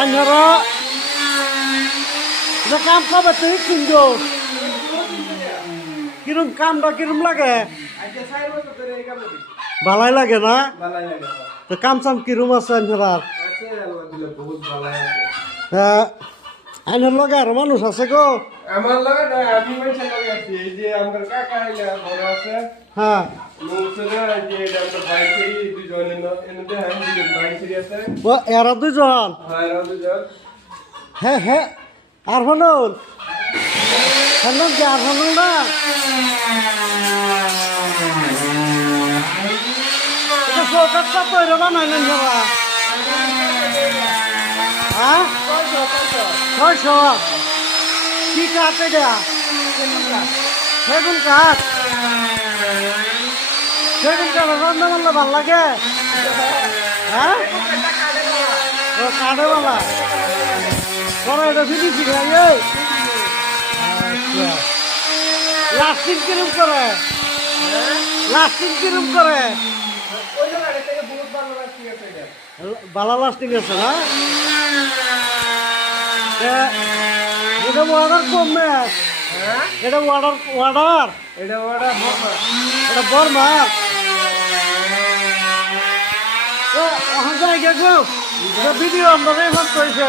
আঞ্জরা যে কাম কবে তুই কিনবো কিরম কামটা কিরম লাগে ভালাই লাগে না তো কাম চাম কিরম আছে আঞ্জরার আইনের লগে আর মানুষ আছে গো আমার লগে না আমি মানুষের লগে আছি এই যে আমার কাকা আইলা ঘরে আছে হ্যাঁ নৌসরে যে এটা আমরা বাইরে দুজনে এনে হ্যাঁ দুজন বাইরে আছে ও এরা দুজন হ্যাঁ এরা দুজন হ্যাঁ হ্যাঁ আর হনুন হনুন কি আর হনুন না এটা চৌকাটটা তৈরি বানাইলেন যারা হ্যাঁ 600 কি কাঠ এটা সেগুন কাঠ সেগুন কাঠ রান্না করলে ভাল লাগে হ্যাঁ ও কাঠে বালা তোরা এটা ফিনিশিং লাগে লাস্টিং কিরম করে লাস্টিং কিরম করে বালা লাস্টিং আছে না এটা ওয়াটার কমে এটা ওয়াটার এটা ওটা এটা বর্মা ও জায়গা গো ভিডিও আমরা রেকর্ড করেছে